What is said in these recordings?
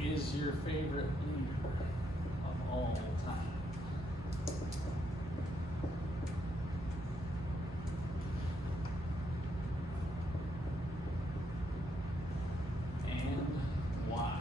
is your favorite leader of all time? And why?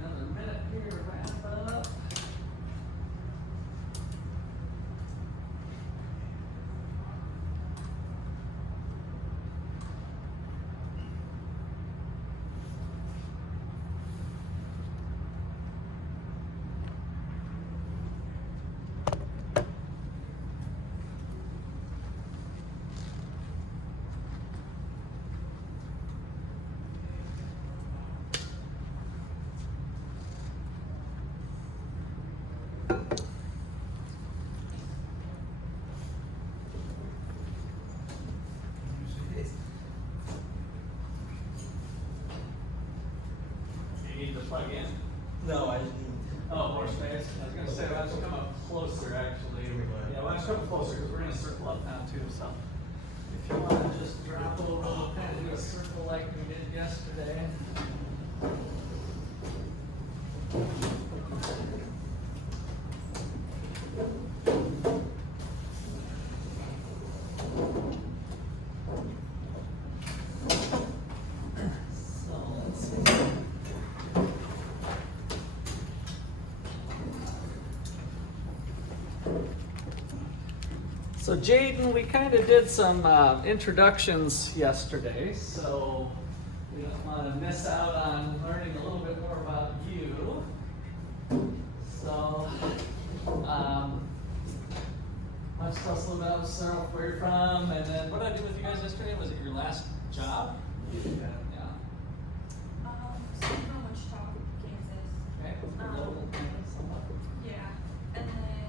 Another minute here to wrap up. You need to plug in. No, I just need. Oh, more space. I was gonna say, why don't you come up closer, actually. Yeah, why don't you come closer, because we're gonna circle up now too, so. If you wanna just drop over, we'll kind of do a circle like we did yesterday. So, let's see. So Jaden, we kind of did some introductions yesterday, so we don't want to miss out on learning a little bit more about you. So, why don't you tell us a little bit about yourself, where you're from, and then what did I do with you guys yesterday? Was it your last job? Yeah. So I'm from Wichita, Kansas. Okay. Somewhat. Yeah. And then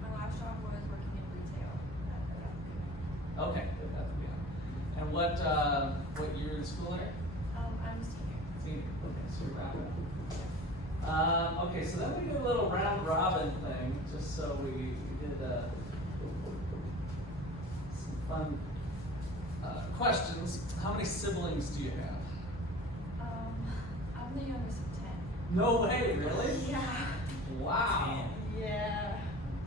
my last job was working in retail at the Dapper. Okay, good, that's good. And what year in school there? I'm a senior. Senior. Okay, so you're wrapping up. Okay, so then we did a little round robin thing, just so we did some fun questions. How many siblings do you have? I'm the youngest of 10. No way, really? Yeah. Wow. Yeah.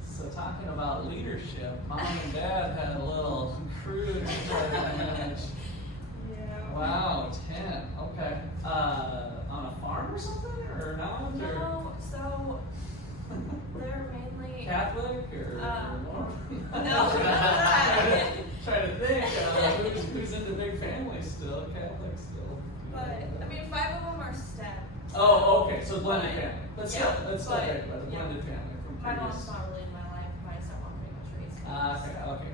So talking about leadership, mom and dad had a little crew to try to manage. Yeah. Wow, 10. Okay. On a farm or something, or not? No, so they're mainly Catholic or no. Try to think. Who's into big families still? a blended family, but still, yeah, it's still but, great, but a yeah. blended family from My mom's previous. not really in my life, my stepmom pretty much raised me. Okay.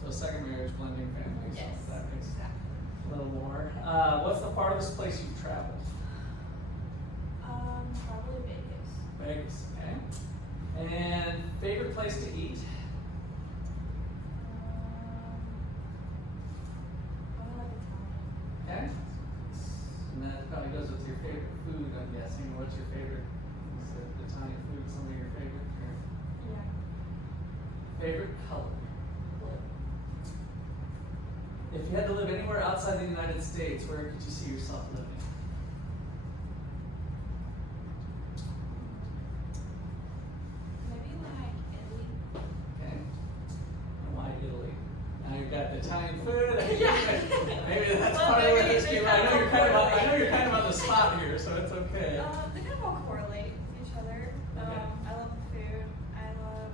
So second marriage, blending families, Yes, so that makes exactly. a little more. What's the farthest place you've traveled? Probably Vegas. Vegas, okay. And favorite place to eat? Probably like Italian. Okay. And that probably goes with your favorite food, I'm guessing. What's your favorite? Is it Italian food some of your favorite? Or Yeah. favorite color? Blue. If you had to live anywhere outside the United States, where could you see yourself living? Maybe like Italy. Okay. And why Italy? Now you've got the Italian food. Yeah. Maybe that's Well, part of what maybe this they came. kind I know of you're kind of on, I know correlate. you're kind of on the spot here, so it's okay. They kind of all correlate with each other. Okay. I love the food. I love.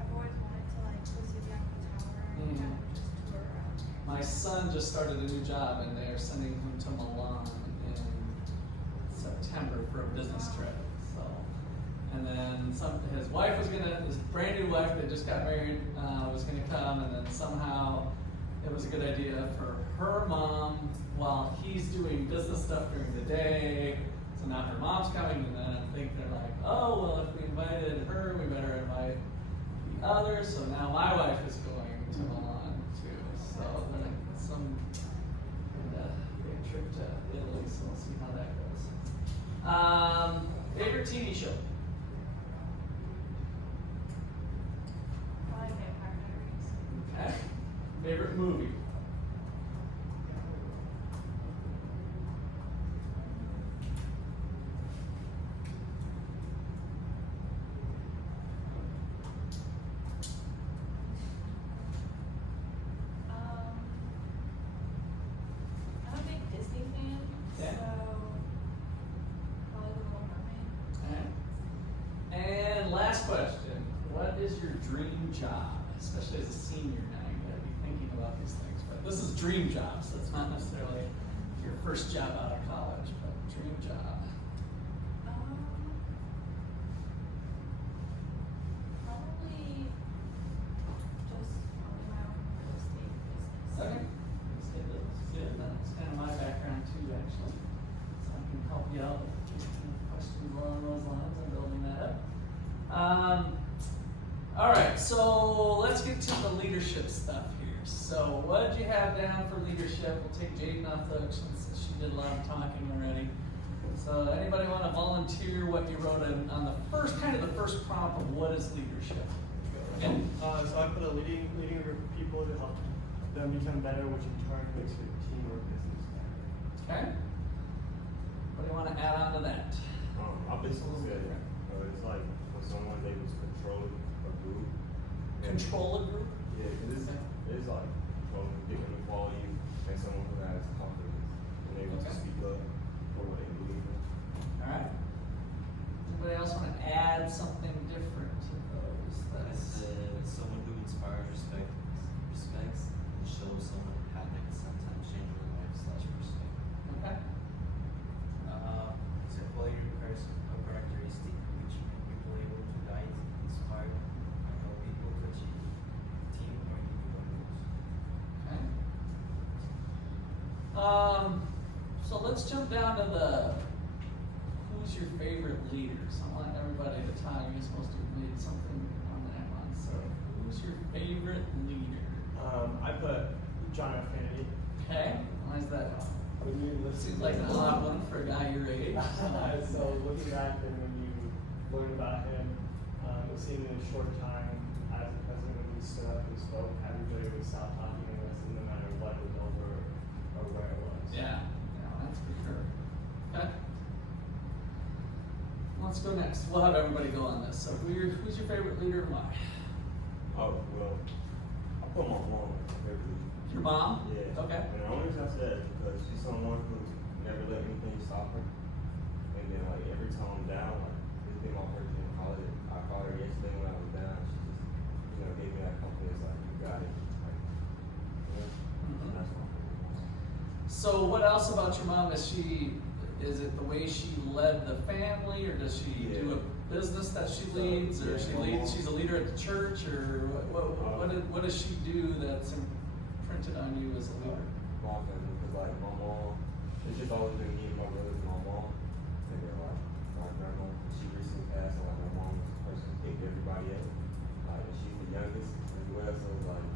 I've always wanted to like go see the Eiffel Tower and kind of just tour around. My son just started a new job, and they are sending him to Milan in September for a business trip. So, and then his wife was gonna, his brand new wife that just got married, was gonna come, and then somehow it was a good idea for her mom while he's doing business stuff during the day. So now her mom's coming, and then I think they're like, oh well, if we invited her, we better invite the others. So now my wife is going to Milan too. So then some big trip to Italy. So we'll see how that goes. Favorite TV show? Probably Vampire Diaries. Okay. Favorite movie? I'm a big Disney fan, Yeah. so probably The Little Mermaid. Okay. And last question. What is your dream job? Especially as a senior now, you gotta be thinking about these things. But this is dream job, so it's not necessarily your first job out of college, but dream job. Probably just owning my own real estate business. Okay. Let's get this. Good. That's kind of my background too, actually. So I can help you out with any questions along those lines. I'm building that up. All right, so let's get to the leadership stuff here. So what did you have down for leadership? We'll take Jaden off the hook since she did a lot of talking already. So anybody want to volunteer what you wrote on the first prompt of what is leadership? Yeah. So I put a leading a group of people to help them become better, which in turn makes your team or business better. Okay. What do you want to add on to that? I've been so good. It's like when someone they was controlling a group. Control a group? Yeah, because it's like controlling, giving equality, and someone who has confidence and able to Okay. speak up for what they believe in. All right. Anybody else want to add something different to those? I That's said someone who inspires respects and shows someone how they can sometimes change their life/perspective. okay. It's a quality or characteristic which make people able to guide, inspire, and help people to achieve team or individual goals. Okay. So let's jump down to the who's your favorite leader? So I want everybody to tell you're supposed to read something on that one. So who's your favorite leader? I put John F. Kennedy. Okay. Why is that? This Seems like an odd one for a guy your age. So looking back and when you learn about him, seeing in a short time as a president when he stood up and spoke, everybody would stop talking and listen no matter what was over or where it was. Yeah, that's for sure. Okay. Let's go next. We'll have everybody go on this. So who's your favorite leader and why? Oh, well, I put my mom as my favorite leader. Your mom? Yeah. Okay. And the only reason I said that is because she's someone who never let anything stop her. And then like every time I'm down, like this been my first year in college, I called her yesterday when I was down. She just, gave me that confidence like you got it. Like, Mhm. that's my favorite one. So what else about your mom is she is it the way she led the family, or does she do a business that she leads, or she's a leader at the church, or what does she do that's imprinted on you as a leader? My family, because like my mom, it's just always been me and my brothers and my mom, and then like my grandma, she recently passed, and like my mom was the person who picked everybody up, like and she's the youngest as well, so like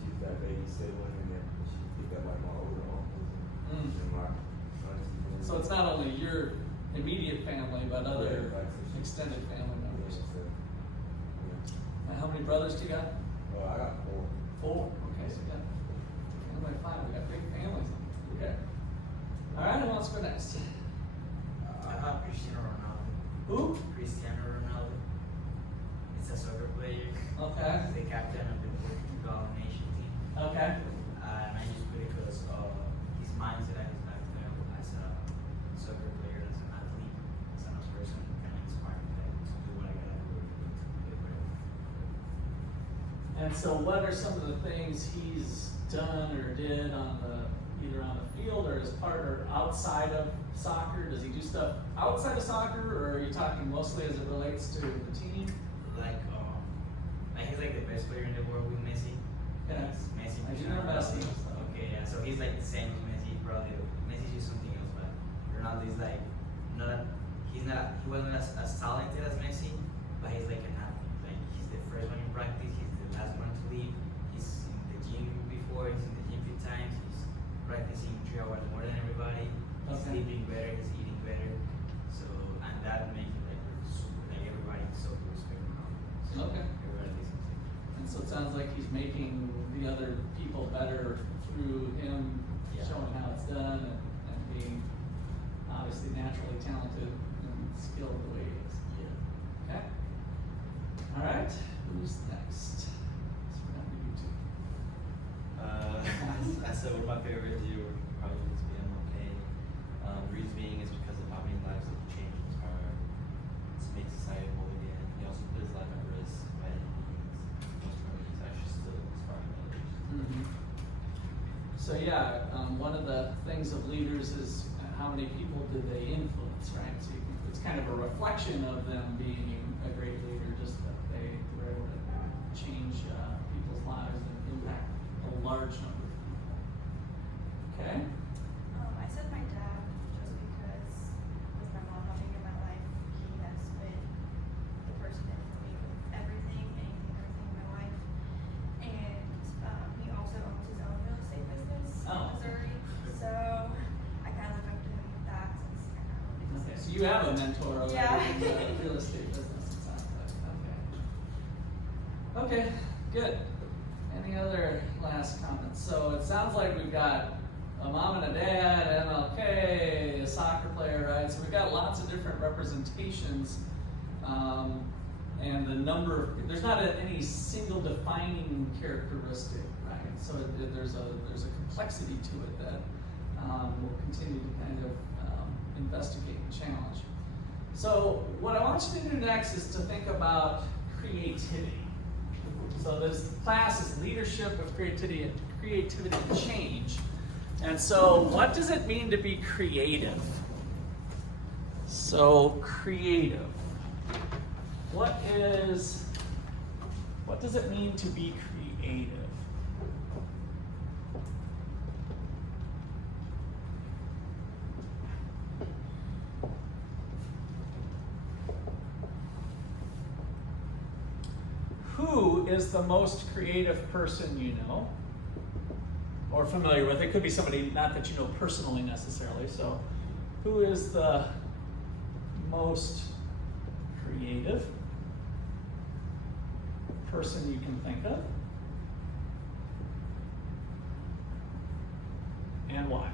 she's that baby sibling, and then she picked up like my older uncles and my aunties. So it's not only your immediate family, but other Yeah, like, so she- extended family members. So, yeah. And how many brothers do you got? I got 4. 4. Okay, so you got family of 5. We got big families. Okay. All right, who wants to go next? Cristiano Ronaldo. Who? Cristiano Ronaldo. He's a soccer player. Okay. He's the captain of the Portugal nation team. Okay. And I just put it because his mindset and his lifestyle as a soccer player, as an athlete, as a person, kind of inspired me to do what I gotta do to get better. And so, what are some of the things he's done or did on either on the field or as part or outside of soccer? Does he do stuff outside of soccer, or are you talking mostly as it relates to the team? Like he's like the best player in the world with Messi. Yeah. It's Messi. I do know Messi. Okay, yeah. So he's like the same as Messi, probably. Messi's just something else, but Ronaldo is like he wasn't as talented as Messi, but he's like an athlete. Like he's the first one in practice, he's the last one to leave. He's in the gym before, he's in the gym 3 times, he's practicing 3 hours more than everybody. He's Okay. sleeping better, he's eating better. So and that makes him like super, like everybody so respect Ronaldo. So Okay. everybody listens to him. And so it sounds like he's making the other people better through him Yeah. showing how it's done and being obviously naturally talented and skilled the way he is. Yeah. Okay. All right. Who's next? So we're down to you two. I said one of my favorite do would probably just be MLK. The reason being is because of how many lives that he changed and inspired to make society whole again. He also put his life at risk by any means. Most of he's actually still inspiring others. Mm-hmm. So yeah, one of the things of leaders is how many people did they influence, right? So it's kind of a reflection of them being a great leader, just that they were able to change people's lives and impact a large number of people. Okay. I said my dad just because with my mom not being in my life, he has been the person in for me with everything in my life. And he also owns his own real estate business in Oh. Missouri. So I kind of look up to him with that since I kind of live in Okay, so you have a mentor already Yeah. in the real estate business, it sounds like. Okay. Okay, good. Any other last comments? So it sounds like we've got a mom and a dad, MLK, a soccer player, right? So we've got lots of different representations, and the number of, there's not any single defining characteristic, right? So there's a complexity to it that we'll continue to kind of investigate and challenge. So what I want you to do next is to think about creativity. So this class is leadership of creativity and change. And so what does it mean to be creative? So creative. What does it mean to be creative? Who is the most creative person you know or familiar with? It could be somebody not that you know personally necessarily. So who is the most creative person you can think of? And why?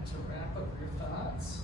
time to wrap up your thoughts.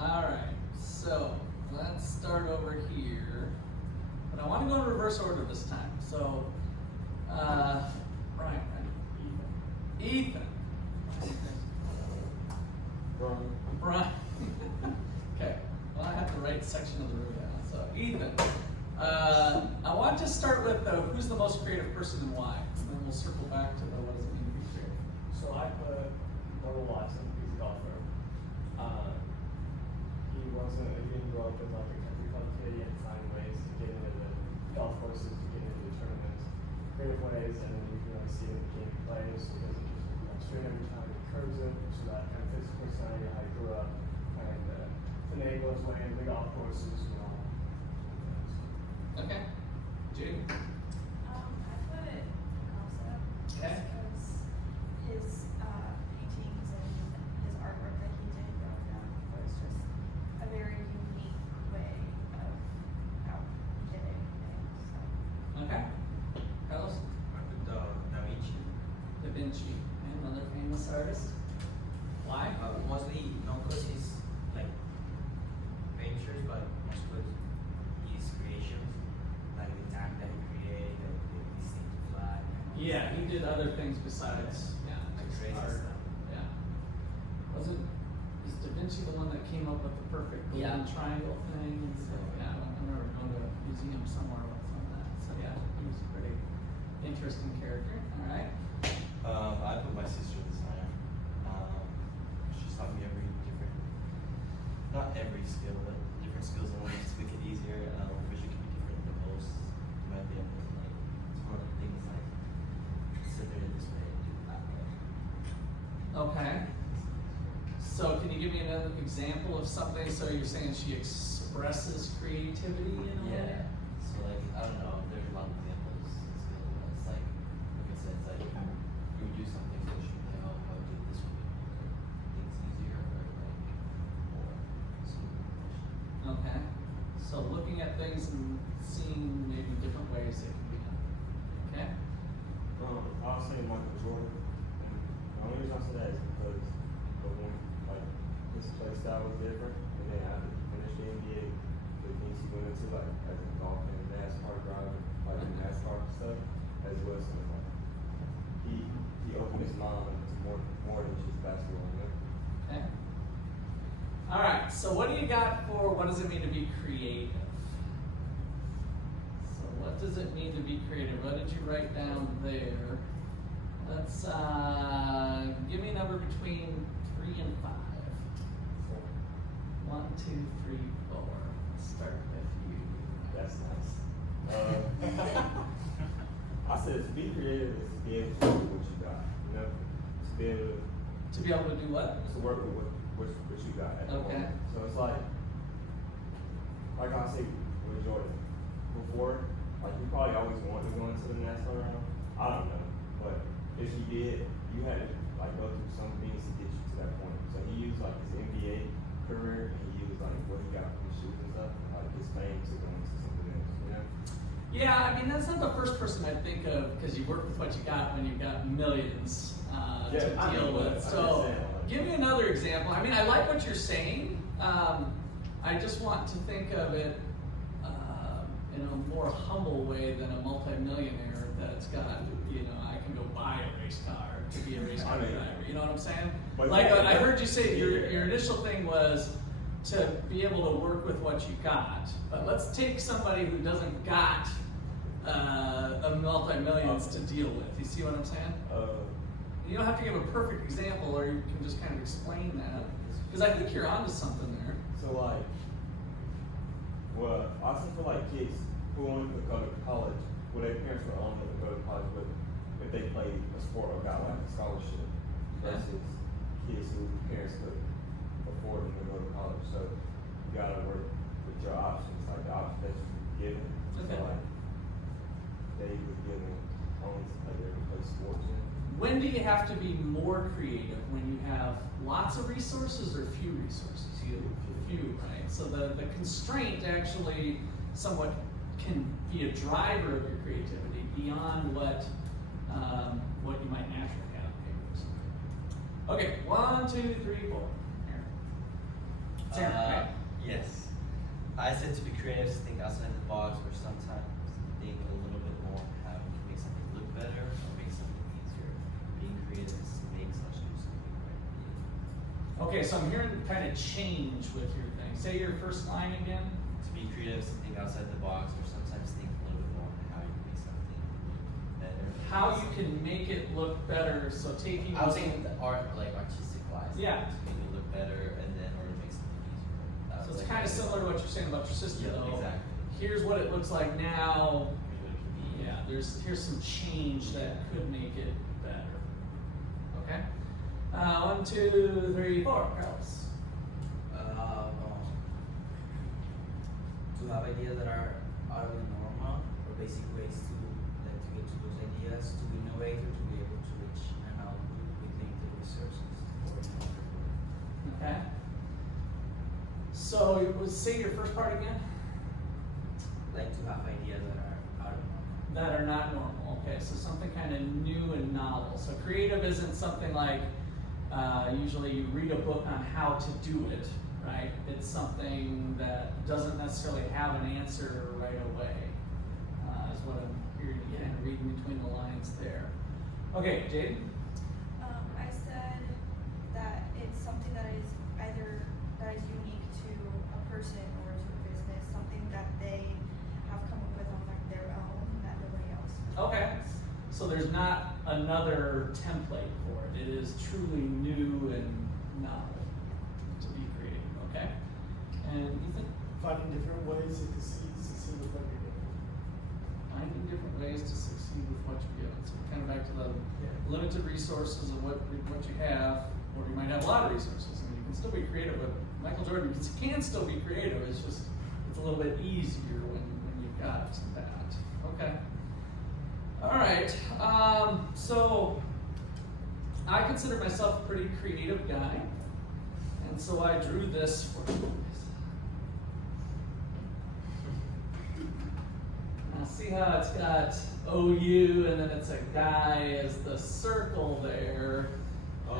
Alright, so let's start over here. But I want to go in reverse order this time. So, Brian, right? Ethan. Brian. Okay, well, I have the right section of the room now. So, Ethan, I want to start with who's the most creative person and why? And then we'll circle back to the what does it mean to be creative. So I put Noah Watson, he's a golfer. He didn't grow up as like a country club kid. He had to find ways to get into the golf courses, to get into the tournaments, creative ways, and then you can really see it in the game he plays. So he doesn't just straight every time, he curves it. So that kind of fits his personality, how he grew up, and finagle his way into the golf courses and all. Okay, Judy. I put Picasso just Okay. because his paintings and his artwork that he did growing up was just a very unique way of how he did everything. So Okay. Carlos. I put Da Vinci. Da Vinci, another famous artist. Why? Mostly not because he's like pictures, but most because his creations, like the tank that he created, this thing to fly. Yeah, he did other things besides Like just crazy art. stuff. Yeah. Is Da Vinci the one that came up with the perfect golden Yeah. triangle thing? And stuff? Yeah, I remember going to a museum somewhere with some of that. So yeah, he was a pretty interesting character. All right. I put my sister this time. She's taught me not every skill, but different skills in ways to make it easier. Vision can be different in the post. You might be able to like, it's one of the things like, consider it this way, do it that way. Okay. So can you give me another example of something? So you're saying she expresses creativity in a way? Yeah. So like, I don't know, there's a lot of examples of skills where it's like I said, it's like, you would do something so she would know how to do this would make things easier or like more smooth. Okay. So looking at things and seeing maybe different ways it can be done. Okay? I'll say Michael Jordan. And the only reason I say that is because of when, like, his play style was different, and then after he finished the NBA, the things he went into, like, as a golf and NASCAR driver, like the NASCAR stuff, as well as like, he opened his mind to more than just basketball, you know? Okay. All right. So what do you got for what does it mean to be creative? So what does it mean to be creative? What did you write down there? Let's give me a number between 3 and 5. 1, 2, 3, 4. Let's start with you. That's nice. I said to be creative is to be able to do what you got, you know? To be able To be able to do what? to work with what you got at the Okay. moment. So it's like I say with Jordan, before, like you probably always wanted to go into the NASCAR round. I don't know. But if you did, you had to like go through some things to get you to that point. So he used like his NBA career and he used like what he got from the shoes and stuff, and, like his fame to go into something else, you know? Yeah, I mean, that's not the first person I think of, because you work with what you got when you've got millions Yeah, to I deal know, but with. I'm So, just saying, like- give me another example. I mean, I like what you're saying. I just want to think of it in a more humble way than a multimillionaire that's got, I can go buy a race car to be a race car I mean- driver. You know what I'm saying? But Like, yeah, I heard you say your yeah. initial thing was to be able to work with what you got. But let's take somebody who doesn't got a multi-millions to deal with. You see what I'm saying? You don't have to give a perfect example, or you can just kind of explain that. Because I think you're onto something there. So like, well, I also feel like kids who wanted to go to college, well, their parents were only to go to college, but if they played a sport or got like a scholarship, versus kids whose parents could afford them to go to college. So you gotta work with your options, like the options that you're given. Okay. So like, they were given only to play sports. When do you have to be more creative? When you have lots of resources or few resources? Few, right? So the constraint actually somewhat can be a driver of your creativity beyond what you might naturally have. Okay, 1, 2, 3, 4. Aaron. Right? Yes. I said to be creative, to think outside the box, or sometimes think a little bit more how we can make something look better or make something easier. Being creative is to make such do something right. Okay, so I'm hearing kind of change with your thing. Say your first line again. To be creative is to think outside the box, or sometimes think a little bit more on how you can make something look better. How you can make it look better. So taking. I was thinking the art, like artistic wise. Yeah. To make it look better, and then or to make something easier. That So was it's like kind of my- similar to what you're saying about your sister, Yeah, though. exactly. Here's what it looks like now. Here's what it can be. Yeah, here's some change that could make it better. Okay. 1, 2, 3, 4. Carlos. To have ideas that are out of the normal, or basic ways to get to those ideas, to innovate, or to be able to reach an output with limited resources or in other words. Okay. So say your first part again. Like to have ideas that are out of normal. That are not normal. Okay, so something kind of new and novel. So creative isn't something like usually you read a book on how to do it, right? It's something that doesn't necessarily have an answer right away, is what I'm hearing you kind of reading between the lines there. Okay, Jaden? I said that it's something that is unique to a person or to a business, something that they have come up with on their own that nobody else. Okay. So there's not another template for it. It is truly new and novel to be creative. Okay. And Ethan? Finding different ways to succeed with what you're doing. Finding different ways to succeed with what you're given. So we're kind of back to the limited resources of what you have, or you might have a lot of resources. I mean, you can still be creative, but Michael Jordan can still be creative. It's a little bit easier when you've got that. Okay. All right. So I consider myself a pretty creative guy, and so I drew this for you. Now see how it's got OU, and then it's a guy as the circle there,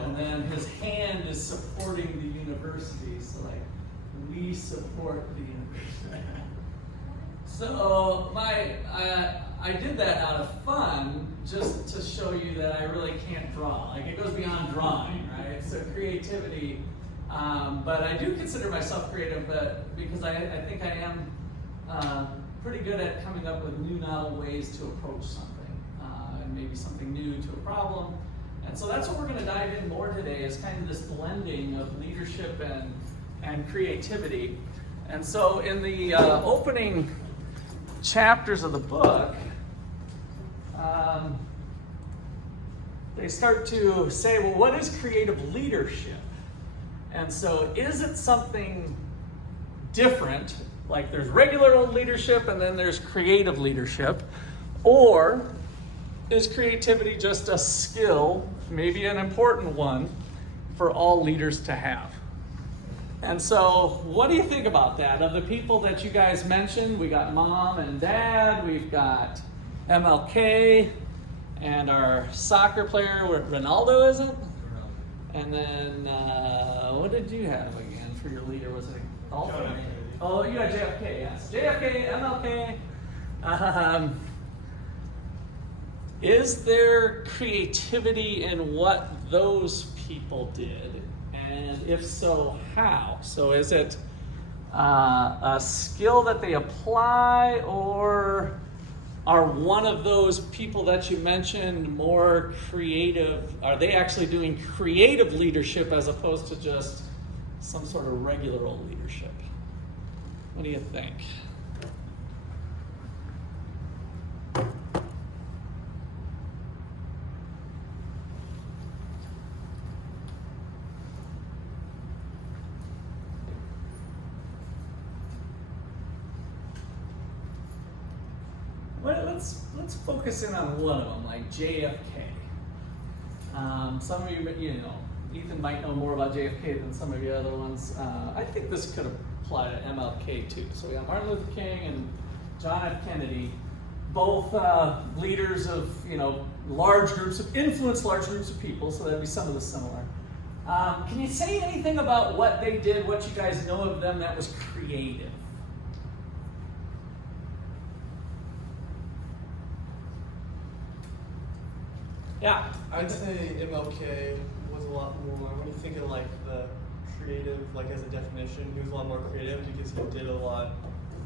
and then his hand is supporting the university. So like, we support the university. So I did that out of fun, just to show you that I really can't draw. Like, it goes beyond drawing, right? So creativity, but I do consider myself creative, but because I think I am pretty good at coming up with new novel ways to approach something, and maybe something new to a problem. And so that's what we're going to dive in more today, is kind of this blending of leadership and creativity. And so in the opening chapters of the book, they start to say, well, what is creative leadership? And so is it something different, like there's regular leadership and then there's creative leadership, or is creativity just a skill, maybe an important one, for all leaders to have? And so, what do you think about that? Of the people that you guys mentioned, we got Mom and Dad, we've got MLK, and our soccer player, Ronaldo, is it? And then, what did you have again for your leader? Was it golf? John F. Kennedy. Oh, you got JFK, yes. JFK, MLK. Is there creativity in what those people did? And if so, how? So is it a skill that they apply, or are one of those people that you mentioned more creative? Are they actually doing creative leadership as opposed to just some sort of regular old leadership? What do you think? Let's focus in on one of them, like JFK. Some of you, Ethan might know more about JFK than some of the other ones. I think this could apply to MLK too. So we have Martin Luther King and John F. Kennedy, both leaders of large groups of influenced large groups of people. So that'd be some of the similar. Can you say anything about what they did, what you guys know of them that was creative? Yeah. I'd say MLK was a lot more, when you think of like the creative, like as a definition, he was a lot more creative because he did a lot.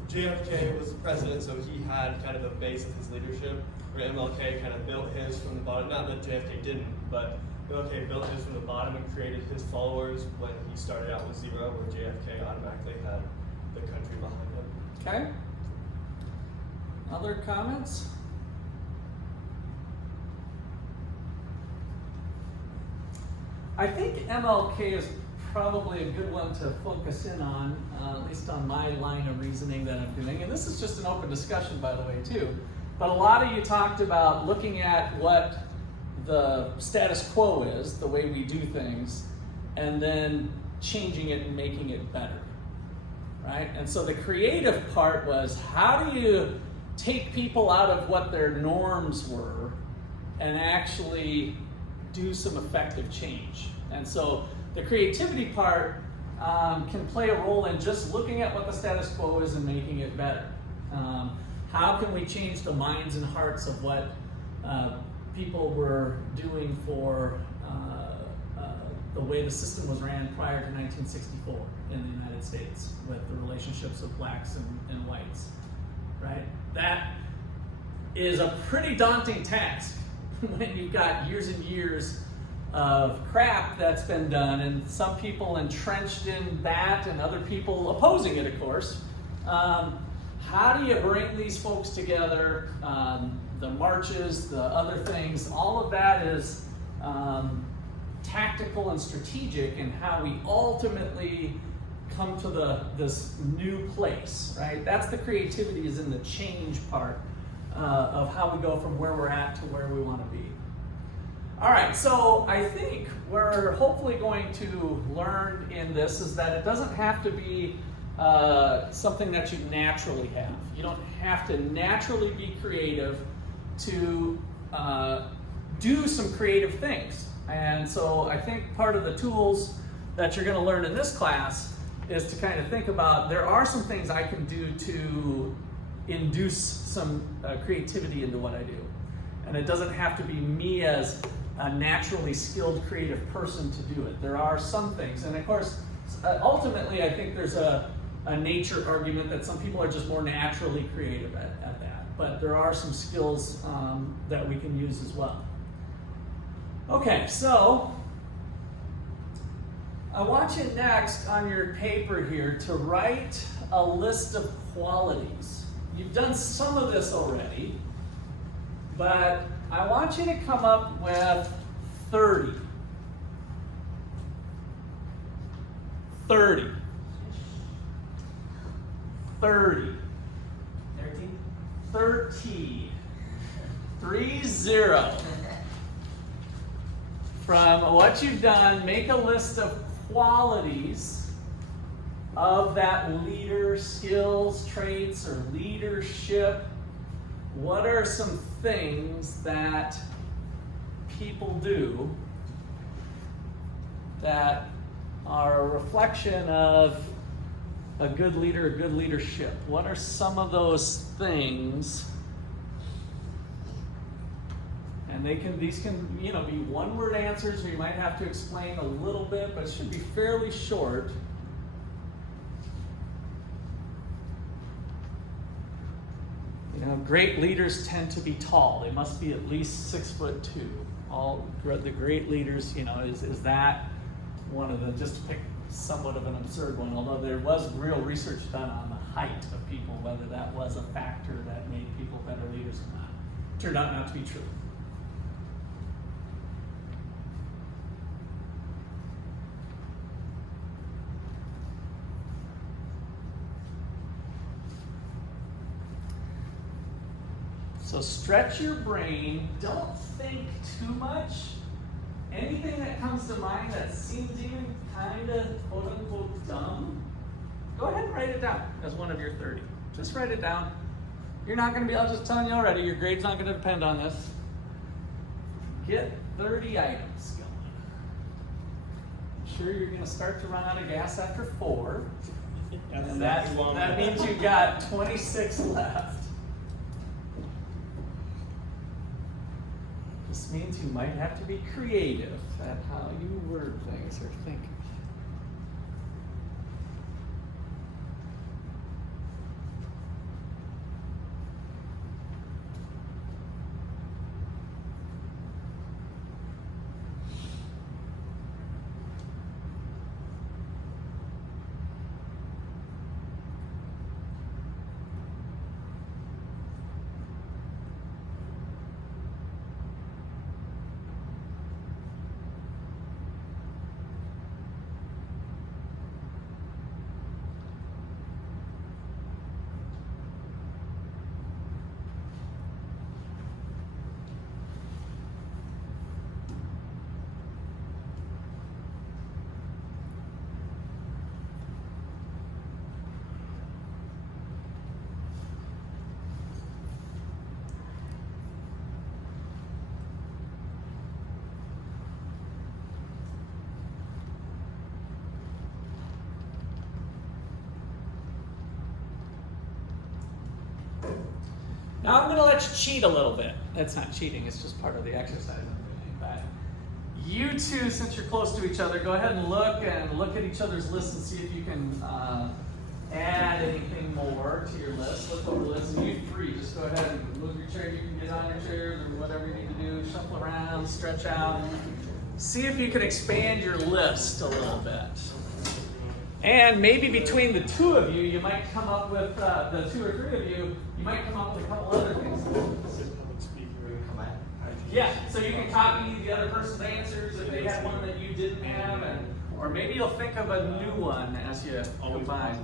JFK was the president, so he had kind of a base of his leadership, where MLK kind of built his from the bottom. Not that JFK didn't, but MLK built his from the bottom and created his followers when he started out with zero, where JFK automatically had the country behind him. Okay. Other comments? I think MLK is probably a good one to focus in on, at least on my line of reasoning that I'm doing. And this is just an open discussion, by the way, too. But a lot of you talked about looking at what the status quo is, the way we do things, and then changing it and making it better, right? And so the creative part was, how do you take people out of what their norms were and actually do some effective change? And so the creativity part can play a role in just looking at what the status quo is and making it better. How can we change the minds and hearts of what people were doing for the way the system was ran prior to 1964 in the United States with the relationships of blacks and whites, right? That is a pretty daunting task when you've got years and years of crap that's been done, and some people entrenched in that and other people opposing it, of course. How do you bring these folks together? The marches, the other things, all of that is tactical and strategic in how we ultimately come to this new place, right? That's the creativity, is in the change part of how we go from where we're at to where we want to be. All right, so I think we're hopefully going to learn in this is that it doesn't have to be something that you naturally have. You don't have to naturally be creative to do some creative things. And so I think part of the tools that you're going to learn in this class is to kind of think about, there are some things I can do to induce some creativity into what I do. And it doesn't have to be me as a naturally skilled creative person to do it. There are some things, and of course, ultimately I think there's a nature argument that some people are just more naturally creative at that. But there are some skills that we can use as well. Okay, so I want you next on your paper here to write a list of qualities. You've done some of this already, but I want you to come up with 30. 30. 30. 13? 30. 30. From what you've done, make a list of qualities of that leader skills, traits, or leadership? What are some things that people do that are a reflection of a good leader, a good leadership? What are some of those things? And these can, be one-word answers, or you might have to explain a little bit, but it should be fairly short. Great leaders tend to be tall. They must be at least 6'2". All the great leaders, is that one of the, just to pick somewhat of an absurd one, although there was real research done on the height of people, whether that was a factor that made people better leaders or not. Turned out not to be true. So stretch your brain, don't think too much. Anything that comes to mind that seems even kind of quote unquote dumb, go ahead and write it down as one of your 30. Just write it down. You're not going to be, I'll just tell you already, your grade's not going to depend on this. Get 30 items going. I'm sure you're going to start to run out of gas after 4. And that means you've got 26 left. This means you might have to be creative at how you word things or think. Now I'm going to let you cheat a little bit. That's not cheating, it's just part of the exercise I'm doing. But you two, since you're close to each other, go ahead and look at each other's lists and see if you can add anything more to your list. Look over the list. And you three, just go ahead and move your chair. You can get on your chairs or whatever you need to do. Shuffle around, stretch out. See if you can expand your list a little bit. And maybe between the two of you, you might come up with, the 2 or 3 of you, you might come up with a couple other things. Yeah, so you can copy the other person's answers if they had one that you didn't have, or maybe you'll think of a new one as you combine.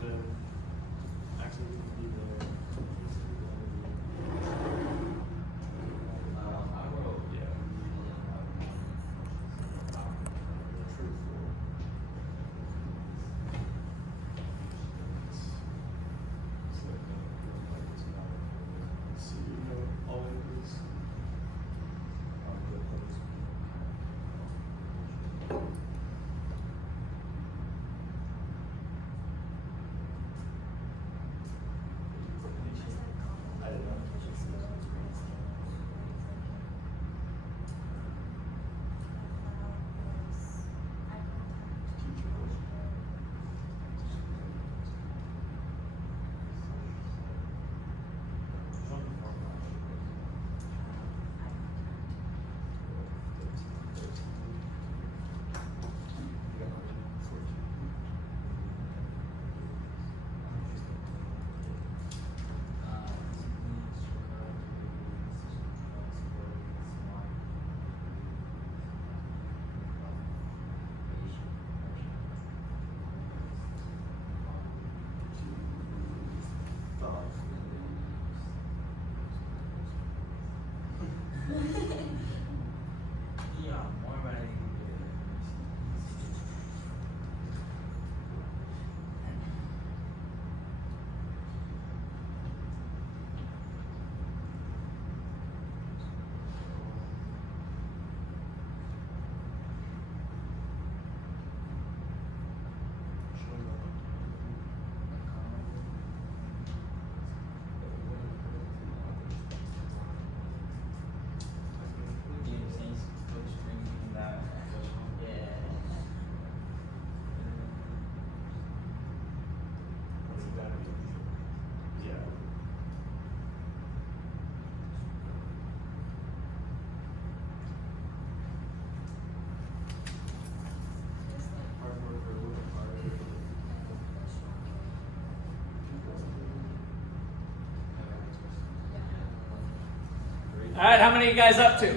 All right, how many of you guys up to?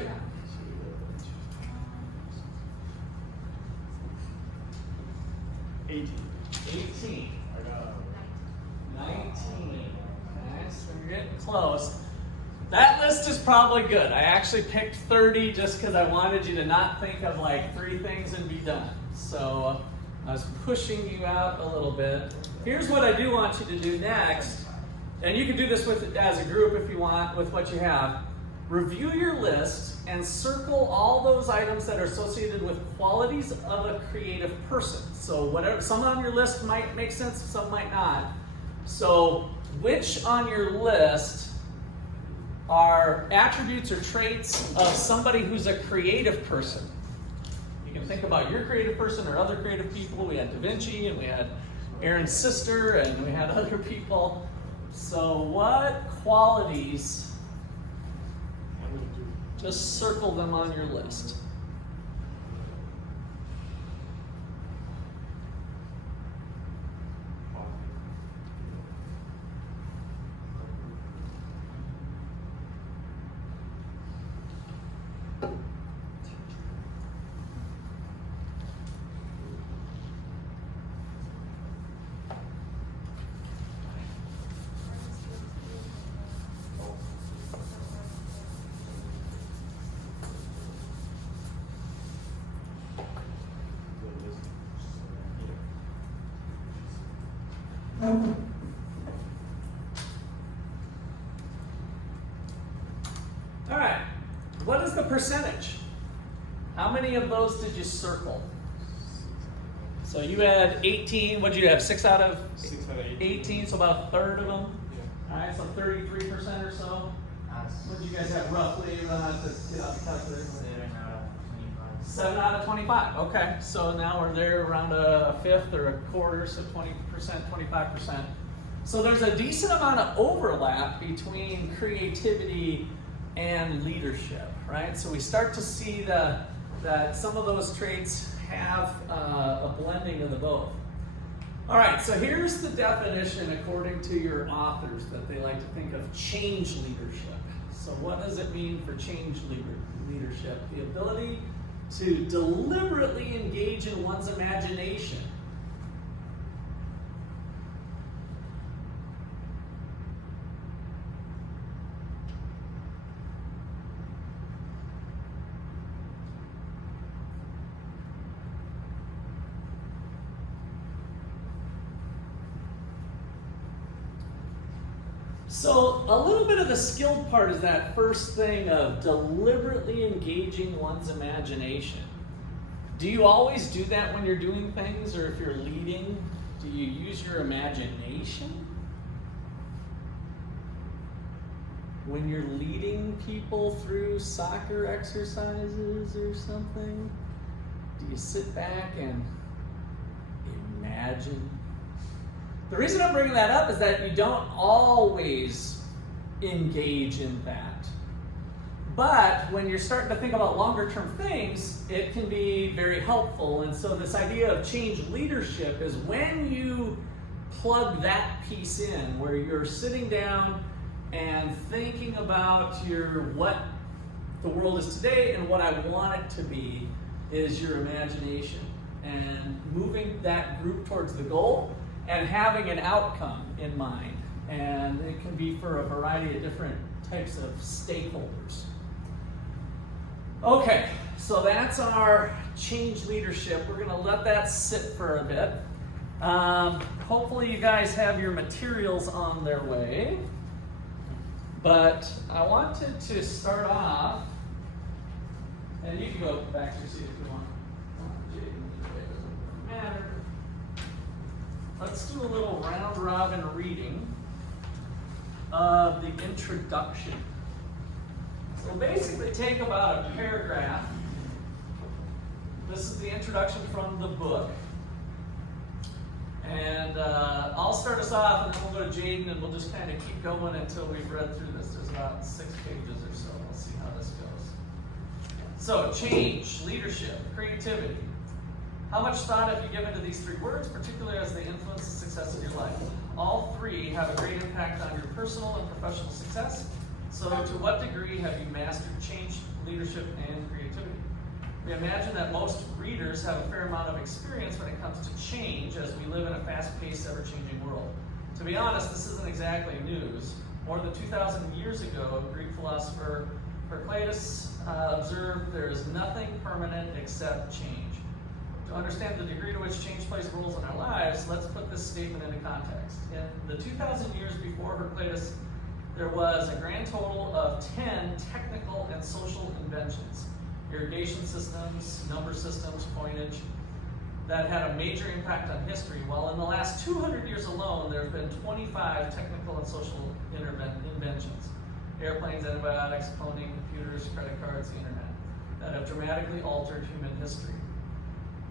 18. 18. I got 19. Okay, so we're getting close. That list is probably good. I actually picked 30 just because I wanted you to not think of like 3 things and be done. So I was pushing you out a little bit. Here's what I do want you to do next, and you can do this with as a group if you want with what you have. Review your list and circle all those items that are associated with qualities of a creative person. So whatever, some on your list might make sense, some might not. So which on your list are attributes or traits of somebody who's a creative person? You can think about your creative person or other creative people. We had Da Vinci and we had Aaron's sister and we had other people. So what qualities? Just circle them on your list. All right, what is the percentage? How many of those did you circle? So you had 18, what did you have, 6 out of 18, so about a third of them? Yeah. All right, so 33% or so. What did you guys have roughly? You don't have to get out the calculator. 7 out of 25. Okay, so now we're there around a fifth or a quarter, so 20%, 25%. So there's a decent amount of overlap between creativity and leadership, right? So we start to see that some of those traits have a blending of the both. All right, so here's the definition according to your authors that they like to think of change leadership. So what does it mean for change leadership? The ability to deliberately engage in one's imagination. So a little bit of the skilled part is that first thing of deliberately engaging one's imagination. Do you always do that when you're doing things, or if you're leading? Do you use your imagination? When you're leading people through soccer exercises or something, do you sit back and imagine? The reason I'm bringing that up is that you don't always engage in that. But when you're starting to think about longer term things, it can be very helpful. And so this idea of change leadership is when you plug that piece in, where you're sitting down and thinking about what the world is today and what I want it to be, is your imagination. And moving that group towards the goal and having an outcome in mind. And it can be for a variety of different types of stakeholders. Okay, so that's our change leadership. We're gonna let that sit for a bit. Hopefully you guys have your materials on their way. But I wanted to start off, and you can go back to your seat if you want. It doesn't matter. Let's do a little round robin reading of the introduction. So basically take about a paragraph. This is the introduction from the book. And I'll start us off and then we'll go to Jaden and we'll just kind of keep going until we've read through this. There's about 6 pages or so. We'll see how this goes. So change, leadership, creativity. How much thought have you given to these 3 words, particularly as they influence the success of your life? All 3 have a great impact on your personal and professional success. So to what degree have you mastered change, leadership, and creativity? We imagine that most readers have a fair amount of experience when it comes to change as we live in a fast-paced, ever-changing world. To be honest, this isn't exactly news. More than 2,000 years ago, Greek philosopher Heraclitus observed there is nothing permanent except change. To understand the degree to which change plays roles in our lives, let's put this statement into context. In the 2,000 years before Heraclitus, there was a grand total of 10 technical and social inventions. Irrigation systems, number systems, coinage, that had a major impact on history, while in the last 200 years alone, there have been 25 technical and social inventions. Airplanes, antibiotics, cloning, computers, credit cards, the internet, that have dramatically altered human history.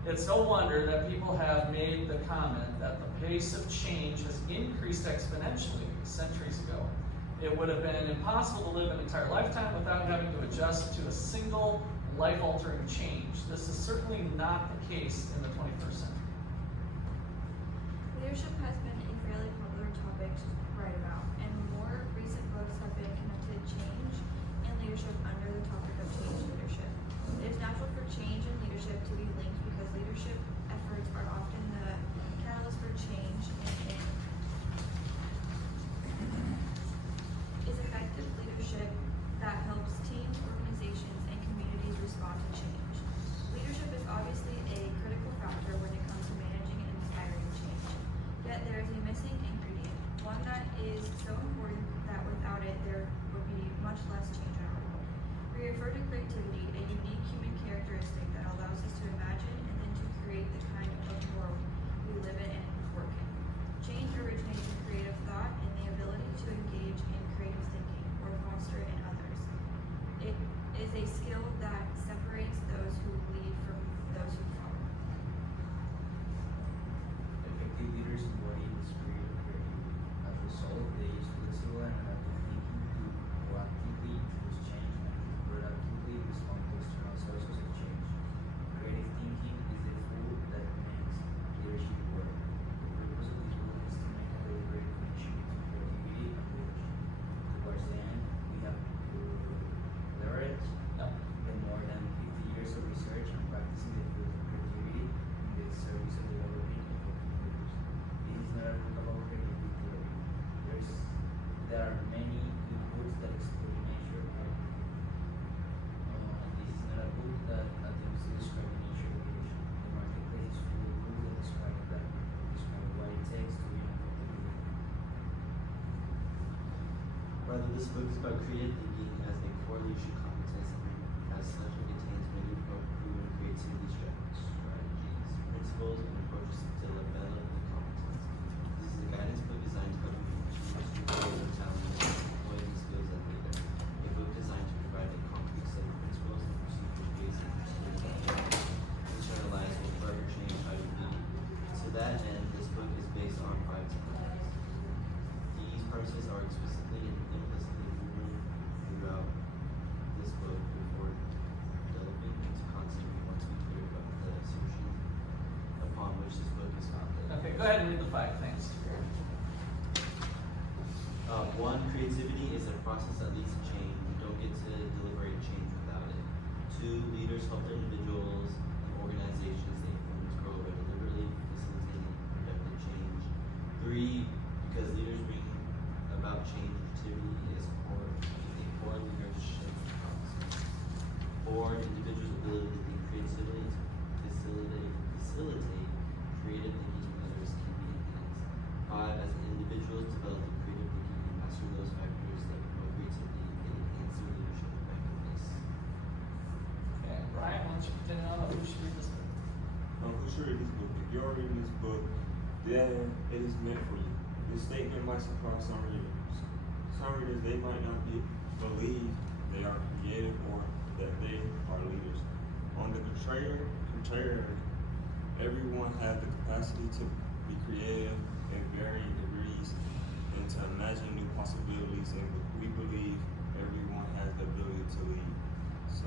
It's no wonder that people have made the comment that the pace of change has increased exponentially centuries ago. It would have been impossible to live an entire lifetime without having to adjust to a single life-altering change. This is certainly not the case in the 21st century. Leadership has been a fairly popular topic to write about, and more recent books have been connected change and leadership under the topic of change leadership. It is natural for change and leadership to be linked because leadership efforts are often the catalyst for change and is effective leadership that helps teams, organizations, and communities respond to change. Leadership is obviously a critical factor when it comes to managing and inspiring change. Yet there is a missing ingredient, one that is so important that without it there would be much less change in our world. We refer to creativity, a unique human characteristic that allows us to imagine and then to create the kind of world we live in and work in. Change originates in creative thought and the ability to engage in creative thinking or foster it in others. It is a skill that separates those who lead from those who follow. Effective leaders embody the spirit of creativity. As a result, they use flexible and adaptive thinking to proactively introduce change and to productively respond to external sources of change. Creative thinking is the tool that makes leadership work. The purpose of this book is to make a deliberate connection between creativity and leadership. Towards the end, we have to leverage the more than 50 years of research and practicing the field of creativity in the service of developing effective leaders. This is not a book about creativity theory. There are many good books that explore the nature of creativity. This is not a book that attempts to describe the nature of leadership. The marketplace is full of books that describe that, describe what it takes to be an effective leader. Rather, this book is about creative thinking as a core leadership competence, and as such, it contains many proven creativity strategies, principles, and approaches to develop the competence. This is a guidance book designed to help you achieve your creative talent and employ these skills as a leader. A book designed to provide a concrete set of principles and procedures based on internalized will forever change how you lead. To that end, this book is based on 5 tenets. These premises are explicitly and implicitly woven throughout this book before delving into content. We want to be clear about the assumption upon which this book is founded. Okay, go ahead and read the 5 things. 1. Creativity is a process that leads to change. You don't get to deliberate change without it. 2. Leaders help their individuals and organizations they form to grow by deliberately facilitating productive change. 3. Because leaders bring about change, creativity is a core leadership process. 4. Individuals' ability to think creatively to facilitate creative thinking with others can be enhanced. 5. As individuals develop the creative thinking and master those factors that promote creativity, it enhances their leadership effectiveness. Okay, Brian, why don't you continue on? Who should read this book? Who should read this book? If you're reading this book, then it is meant for you. This statement might surprise some readers. Some readers, they might not believe they are creative or that they are leaders. On the contrary, everyone has the capacity to be creative in varying degrees and to imagine new possibilities, and we believe everyone has the ability to lead. So,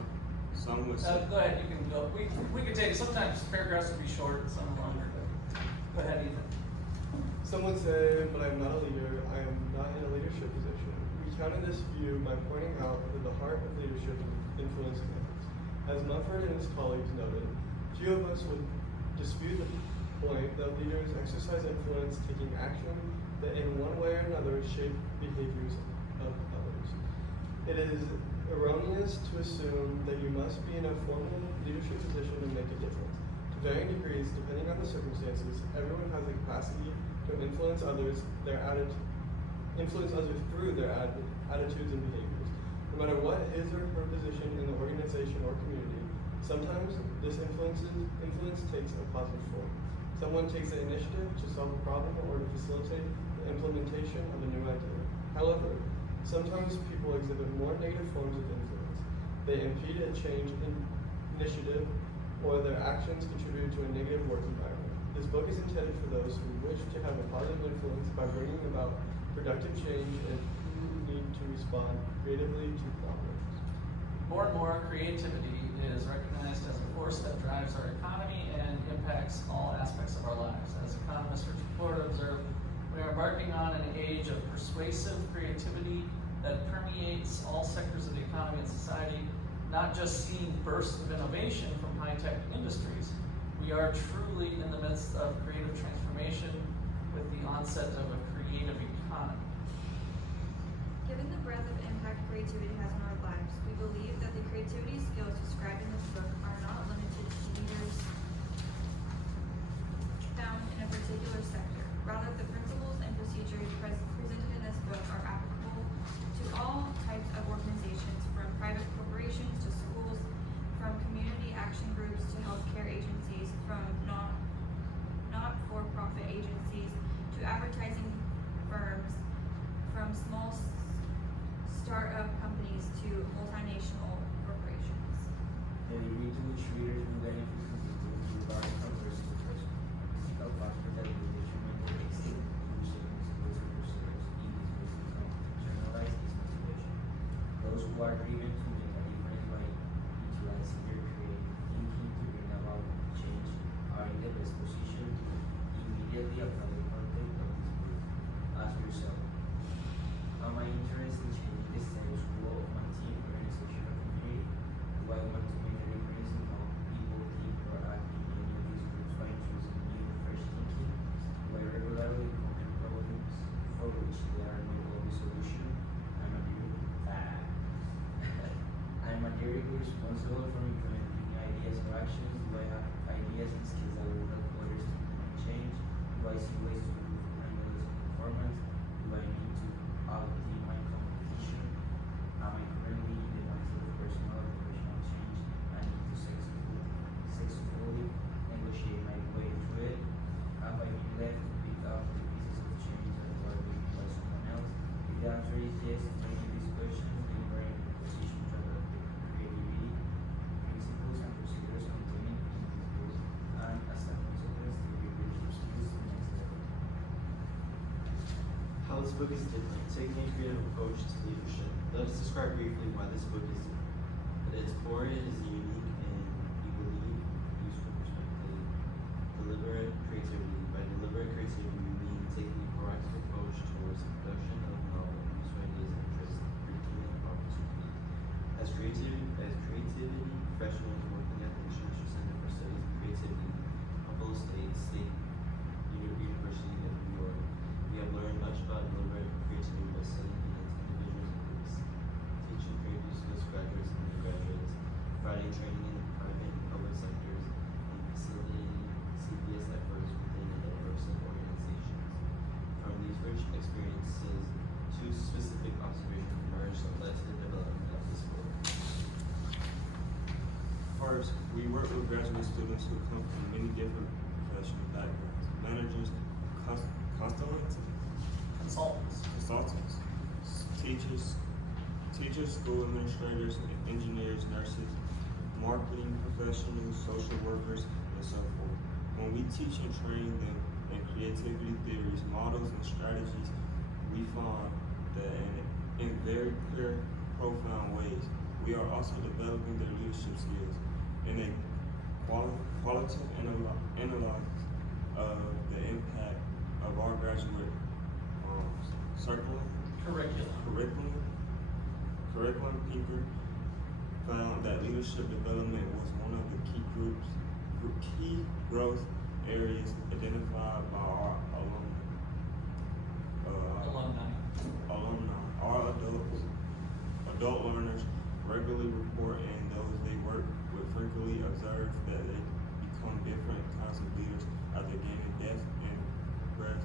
some would say, Go ahead, you can go. We could take, sometimes paragraphs will be short, some longer, but go ahead, Ethan. Some would say, but I'm not a leader. I am not in a leadership position. We counter this view by pointing out that the heart of leadership is influencing others. As Mumford and his colleagues noted, few of us would dispute the point that leaders exercise influence, taking action that in one way or another shape behaviors of others. It is erroneous to assume that you must be in a formal leadership position to make a difference. To varying degrees, depending on the circumstances, everyone has the capacity to influence others through their attitudes and behaviors. No matter what his or her position in the organization or community, sometimes this influence takes a positive form. Someone takes the initiative to solve a problem or to facilitate the implementation of a new idea. However, sometimes people exhibit more negative forms of influence. They impede a change in initiative, or their actions contribute to a negative work environment. This book is intended for those who wish to have a positive influence by bringing about productive change and who need to respond creatively to problems. More and more, creativity is recognized as a force that drives our economy and impacts all aspects of our lives. As economist Richard Florida observed, we are embarking on an age of persuasive creativity that permeates all sectors of the economy and society, not just seeing bursts of innovation from high-tech industries. We are truly in the midst of creative transformation with the onset of a creative economy. Given the breadth of impact creativity has on our lives, we believe that the creativity skills described in this book are not limited to leaders found in a particular sector. Rather, the principles and procedures presented in this book are applicable to all types of organizations, from private corporations to schools, from community action groups to healthcare agencies, from not-for-profit agencies to advertising firms, from small startup companies to multinational corporations. The degree to which readers will benefit from this book will vary from person to person. Critical factors that will determine the extent to which the principles and procedures in this book become internalized is motivation. Those who are driven to make a difference by utilizing their creative thinking to bring about change are in the best position to immediately apply the content of this book. Ask yourself, am I interested in changing the status quo of my team, organization, or community? Do I want to make a difference in how people think or act in any of these groups by choosing new and fresh thinking? Do I regularly encounter problems for which there are no obvious solutions? I'm directly responsible for implementing ideas or actions. Do I have ideas and skills that will help others to implement change? Do I see ways to improve my knowledge and performance? Do I need to outdo my competition? Am I currently in the mindset of personal or professional change? I need to successfully negotiate my way through it. Have I been left to pick up the pieces of change that were given by someone else? If the answer is yes to any of these questions, then we're in a position to adopt the creativity, principles, and procedures contained in this book, and as a consequence, the leadership skills to the next level. How this book is different, taking a creative approach to leadership. Let us describe briefly why this book is different. At its core, it is unique and, we believe, useful perspective. Deliberate creativity. By deliberate creativity, we mean taking a proactive approach towards the production of novel and useful ideas and interests, thinking and opportunity. As creativity professionals working at the International Center for Studies in Creativity, Buffalo State University of New York, we have learned much about deliberate creativity by studying against individuals and groups, teaching creative skills to graduates and undergraduates, providing training in the private and public sectors, and facilitating CPS efforts within a diverse of organizations. From these rich experiences, two specific observations emerged that led to the development of this book. First, we work with graduate students who come from many different professional backgrounds. Managers, consultants, teachers, school administrators, engineers, nurses, marketing professionals, social workers, and so forth. When we teach and train them in creativity theories, models, and strategies, we find that in very clear, profound ways, we are also developing their leadership skills in a qualitative analog of the impact of our graduate curriculum Pinker found that leadership development was one of the key growth areas identified by our alumni. Our adult learners regularly report, and those they work with frequently observe that they become different kinds of leaders as they gain depth and breadth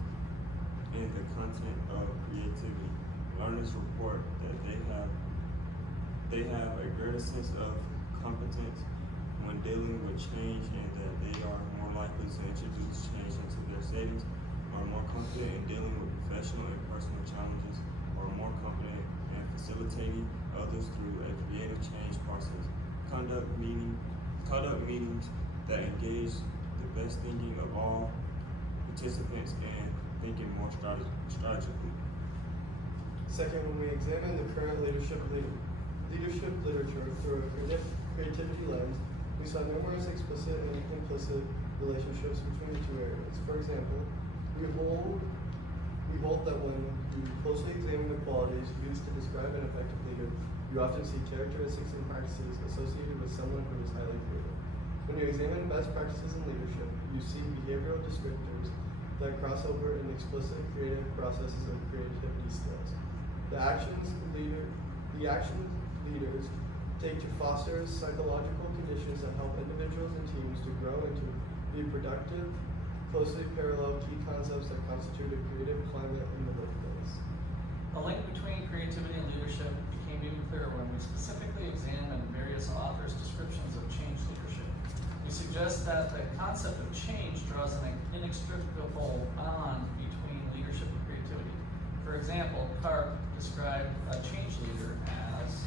in the content of creativity. Learners report that they have a greater sense of competence when dealing with change, and that they are more likely to introduce change into their settings, are more confident in dealing with professional and personal challenges, are more confident in facilitating others through a creative change process. Conduct meetings that engage the best thinking of all participants and thinking more strategically. Second, when we examine the current leadership literature through a creativity lens, we saw numerous explicit and implicit relationships between the two areas. For example, we hold that when you closely examine the qualities used to describe an effective leader, you often see characteristics and practices associated with someone who is highly creative. When you examine best practices in leadership, you see behavioral descriptors that cross over in explicit creative processes of creativity skills. The actions leaders take to foster psychological conditions that help individuals and teams to grow and to be productive closely parallel key concepts that constitute a creative climate in the workplace. The link between creativity and leadership became even clearer when we specifically examined various authors' descriptions of change leadership. We suggest that the concept of change draws an inextricable bond between leadership and creativity. For example, Karp described a change leader as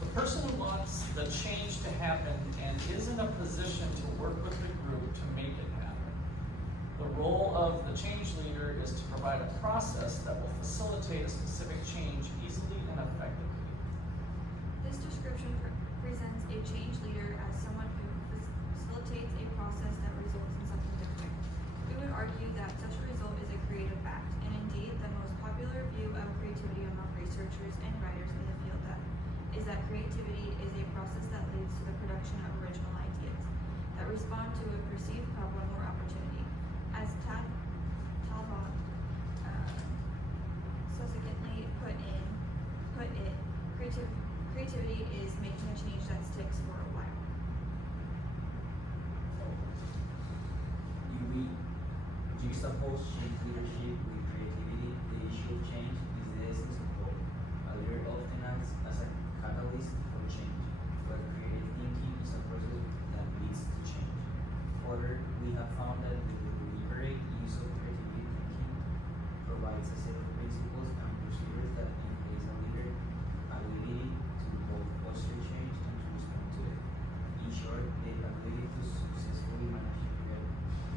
the person who wants the change to happen and is in a position to work with the group to make it happen. The role of the change leader is to provide a process that will facilitate a specific change easily and effectively. This description presents a change leader as someone who facilitates a process that results in something different. We would argue that such a result is a creative act, and indeed the most popular view of creativity among researchers and writers in the field is that creativity is a process that leads to the production of original ideas that respond to a perceived problem or opportunity. As Talbot subsequently put it, creativity is making a change that sticks for a while. We juxtapose change leadership with creativity. The issue of change is the essence of both. A leader often acts as a catalyst for change, but creative thinking is a process that leads to change. Further, we have found that the deliberate use of creativity thinking provides a set of principles and procedures that enhance a leader's ability to both foster change and to respond to it. In short, the ability to successfully manage the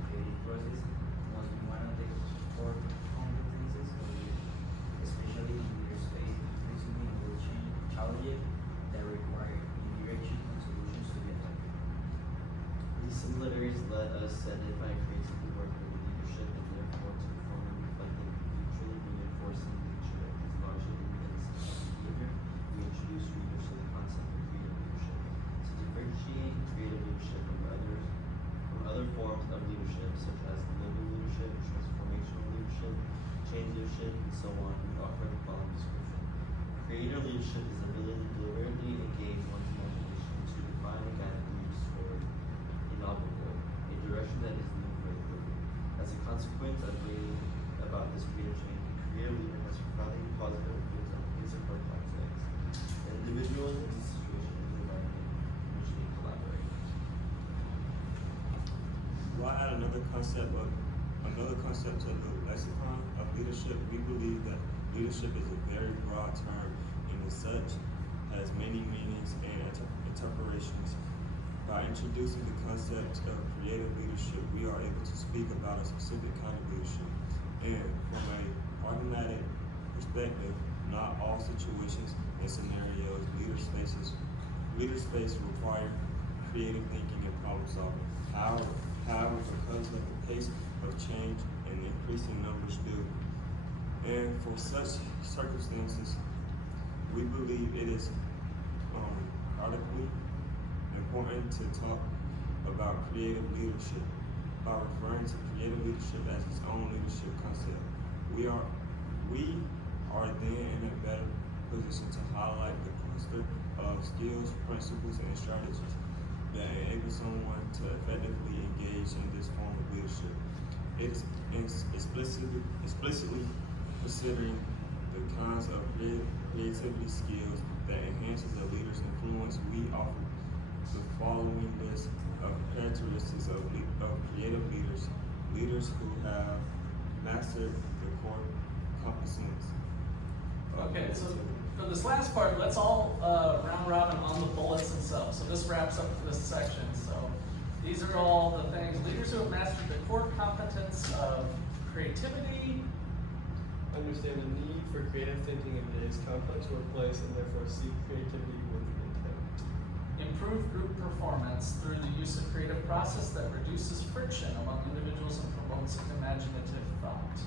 creative process must be one of the core competences of leaders, especially in leaders faced increasingly novel challenges that require new direction and solutions to get there. These similarities let us identify creativity work with leadership, and therefore to form and reflect the mutually reinforcing nature of these largely inconsistent behavior. We introduce readers to the concept of creative leadership. To differentiate creative leadership from other forms of leadership, such as global leadership, transformational leadership, change leadership, and so on, we offer the following description. Creative leadership is the ability to deliberately engage one's imagination to define and guide beliefs toward a novel goal, a direction that is new for the group. As a consequence of bringing about this creative change, the creative leader has profoundly positive effects on his or her context, the individual and the situation and the environment in which they collaborate. While add another concept to the lexicon of leadership, we believe that leadership is a very broad term and as such has many meanings and interpretations. By introducing the concept of creative leadership, we are able to speak about a specific kind of leadership. And from a pragmatic perspective, not all situations and scenarios leaders face require creative thinking and problem solving. However, because of the pace of change and increasing numbers do, and for such circumstances, We believe it is critically important to talk about creative leadership by referring to creative leadership as its own leadership concept. We are then in a better position to highlight the cluster of skills, principles, and strategies that enable someone to effectively engage in this form of leadership. It is explicitly considering the kinds of creativity skills that enhances a leader's influence. We offer the following list of characteristics of creative leaders. Leaders who have mastered the core competencies. Okay, so for this last part, let's all round robin on the bullets themselves. So this wraps up this section. So these are all the things. Leaders who have mastered the core competence of creativity. Understand the need for creative thinking in today's complex workplace and therefore seek creativity with intent. Improve group performance through the use of creative process that reduces friction among individuals and promotes imaginative thought.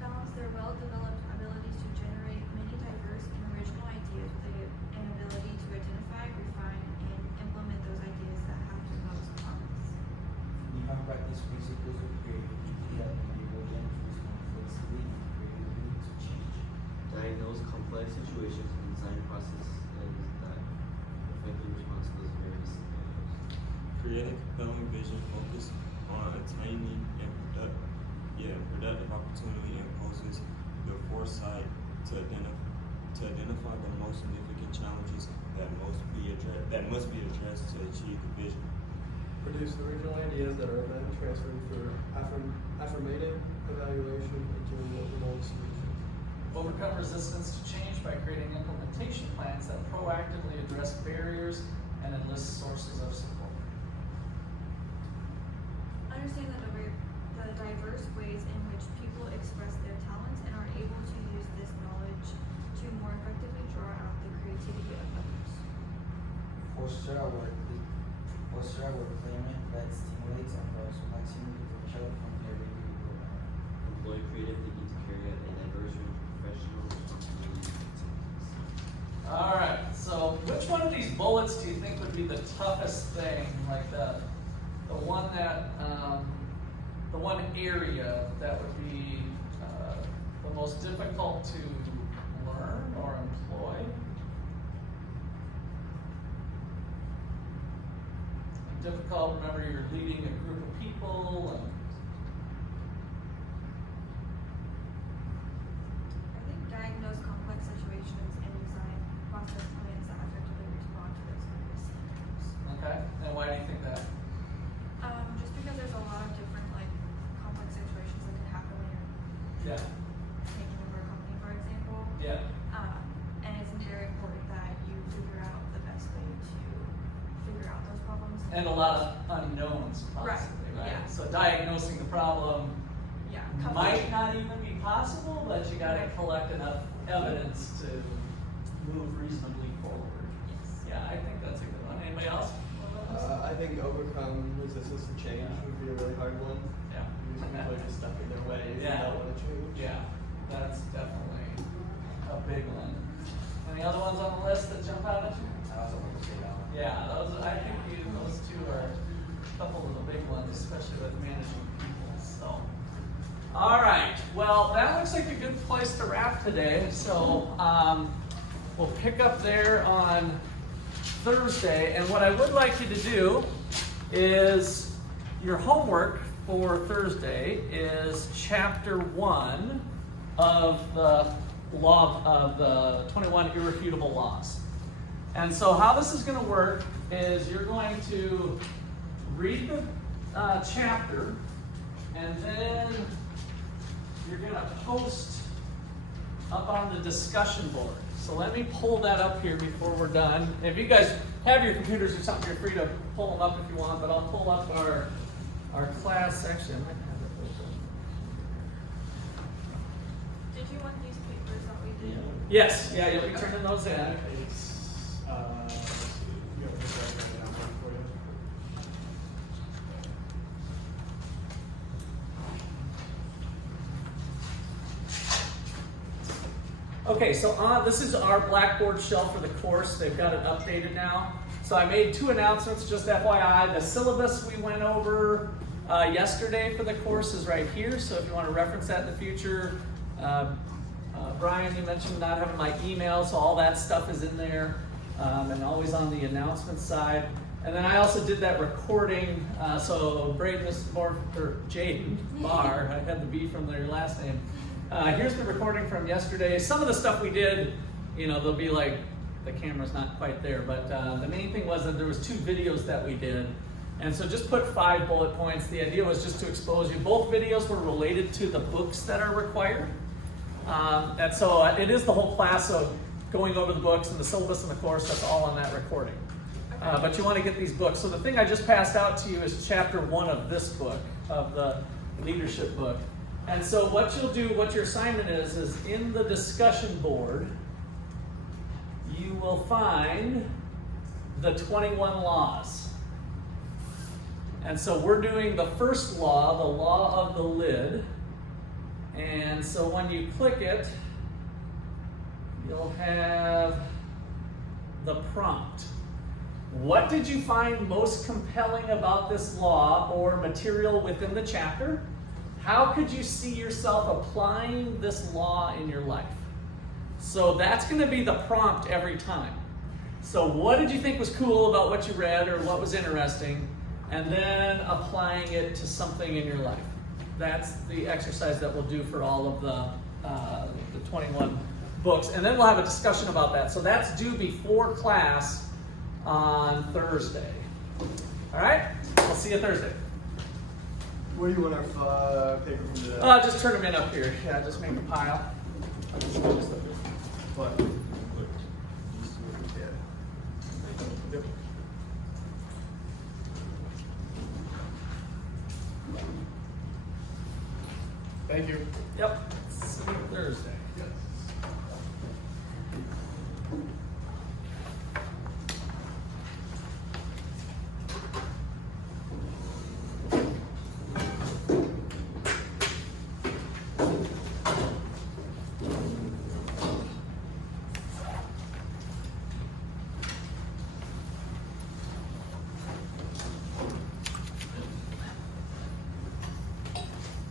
Balance their well-developed abilities to generate many diverse and original ideas with an ability to identify, refine, and implement those ideas that have the most promise. Define practice principles of creativity that enable them to respond flexibly and creatively to change. Diagnose complex situations and design processes that effectively respond to those various scenarios. Create a compelling vision focused on attaining and productive opportunity and poses the foresight to identify the most significant challenges that must be addressed to achieve the vision. Produce original ideas that are then transferred for affirmative evaluation into real-world solutions. Overcome resistance to change by creating implementation plans that proactively address barriers and enlist sources of support. Understand the diverse ways in which people express their talents and are able to use this knowledge to more effectively draw out the creativity of others. Foster a work climate that stimulates and grows maximum potential from every individual. Employ creative thinking to carry out a diverse range of professional responsibilities and activities. All right, so which one of these bullets do you think would be the toughest thing, like the one that, the one area that would be the most difficult to learn or employ? Difficult, remember you're leading a group of people and I think diagnose complex situations and design process plans that effectively respond to those various scenarios. okay, and why do you think that? Just because there's a lot of different like complex situations that could happen when you're Yeah, taking over a company, for example. yeah, And it's very important that you figure out the best way to figure out those problems. and a lot of unknowns possibly, right? yeah. So diagnosing the problem Yeah. might not even be possible, but you gotta collect enough evidence to move reasonably forward. Yes. Yeah, I think that's a good one. Anybody else? I think overcome resistance to change would be a really hard one. Yeah. Because people are just stuck in their ways Yeah. and don't want to change. Yeah, that's definitely a big one. Any other ones on the list that jump out at you? I also want to say that one. Yeah, I think those two are a couple of the big ones, especially with managing people, so. All right, well, that looks like a good place to wrap today. So we'll pick up there on Thursday. And what I would like you to do is your homework for Thursday is chapter 1 of the law of the 21 irrefutable laws. And so how this is going to work is you're going to read the chapter, and then you're going to post up on the discussion board. So let me pull that up here before we're done. If you guys have your computers or something, you're free to pull them up if you want, but I'll pull up our class section. I might have it open. Did you want these papers that we did? Yes, yeah, you'll be turning those in. It's, let's see, you got this right now for you. Okay, so this is our Blackboard shelf for the course. They've got it updated now. So I made 2 announcements, just FYI. The syllabus we went over yesterday for the course is right here. So if you want to reference that in the future, Brian, you mentioned not having my email, so all that stuff is in there, and always on the announcement side. And then I also did that recording, so Braden or Jaden Barr, I had the B from their last name. Here's the recording from yesterday. Some of the stuff we did, they'll be like, the camera's not quite there, but the main thing was that there was 2 videos that we did. And so just put 5 bullet points. The idea was just to expose you. Both videos were related to the books that are required. And so it is the whole class of going over the books and the syllabus and the course, that's all on that recording. But you want to get these books. So the thing I just passed out to you is chapter 1 of this book, of the leadership book. And so what you'll do, what your assignment is in the discussion board, you will find the 21 laws. And so we're doing the first law, the law of the lid. And so when you click it, you'll have the prompt. What did you find most compelling about this law or material within the chapter? How could you see yourself applying this law in your life? So that's going to be the prompt every time. So what did you think was cool about what you read or what was interesting? And then applying it to something in your life. That's the exercise that we'll do for all of the 21 books. And then we'll have a discussion about that. So that's due before class on Thursday. All right? We'll see you Thursday. Where do you want our paper from today? Just turn them in up here. Yeah, just make a pile. What? Thank you. Yep. See you Thursday.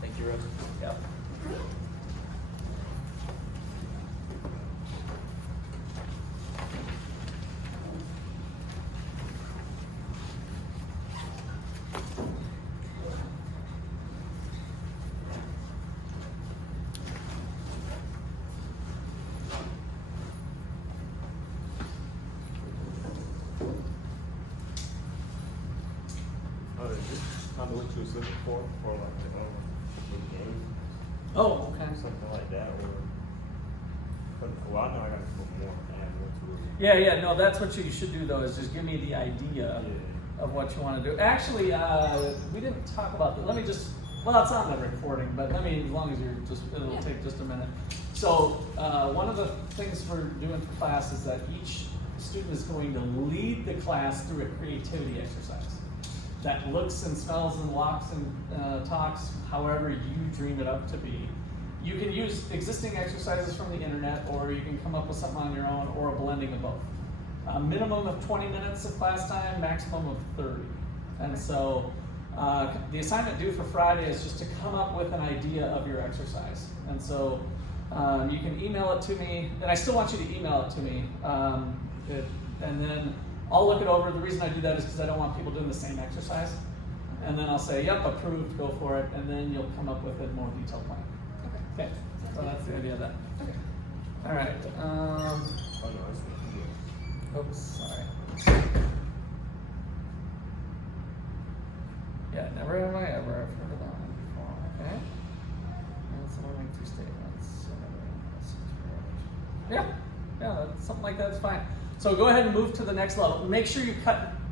Thank you, Rose. Yep. Oh, is this kind of what you was looking for like the game, Oh, okay. something like that, or? Well, I know I got to put more, add more to it. Yeah, no, that's what you should do though, is just give me the idea of what you want to do. Actually, we didn't talk about that. Let me just, well, it's on the recording, but as long as you're just, it'll take just a minute. So, one of the things we're doing for class is that each student is going to lead the class through a creativity exercise that looks and smells and walks and talks however you dream it up to be. You can use existing exercises from the internet, or you can come up with something on your own, or a blending of both. A minimum of 20 minutes of class time, maximum of 30. And so the assignment due for Friday is just to come up with an idea of your exercise. And so you can email it to me, and I still want you to email it to me. And then I'll look it over. The reason I do that is because I don't want people doing the same exercise. And then I'll say, yep, approved, go for it. And then you'll come up with a more detailed plan. Okay, so that's the idea of that. Okay. All right. Oh, no, it's not. Oops, sorry. Yeah, never have I ever. I've heard of that one before. Okay. And someone make 2 statements. Yeah, something like that's fine. So go ahead and move to the next level. Make sure you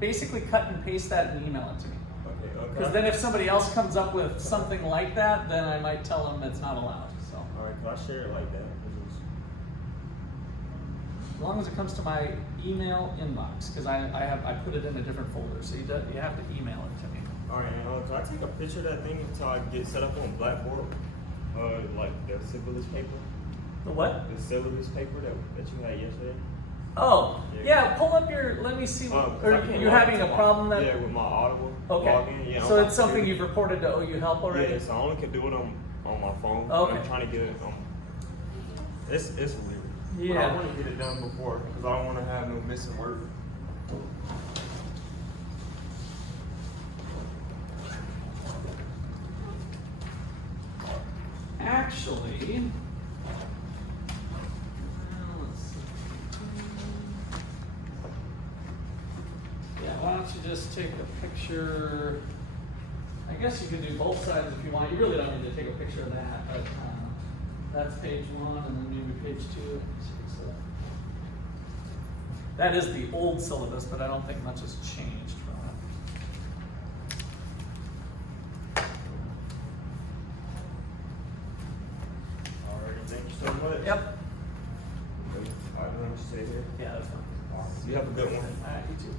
basically cut and paste that and email it to me. Okay. Because then if somebody else comes up with something like that, then I might tell them it's not allowed. So All right, can I share it like that? as long as it comes to my email inbox, because I put it in a different folder, so you have to email it to me. All right, and can I take a picture of that thing until I get set up on Blackboard? Like the simplest paper? The what? The syllabus paper that you had yesterday. Oh, Yeah. yeah, pull up your, let me see, 'Cause I are can't you log having into a my- problem that? Yeah, with my Audible Okay, login. Yeah, so on it's my something computer. you've reported to OU Help already? Yes, I only can do it on my phone. Okay. I'm trying to get it. It's weird. But Yeah. I want to get it done before because I don't want to have no missing work. Actually, let's see. Yeah, why don't you just take a picture? I guess you can do both sides if you want. You really don't need to take a picture of that, but that's page 1 and then maybe page 2. So that is the old syllabus, but I don't think much has changed from it. Alrighty, thank you so much. Yep. I don't know what to say here. Yeah, that's fine. You have a good one. All right, you too.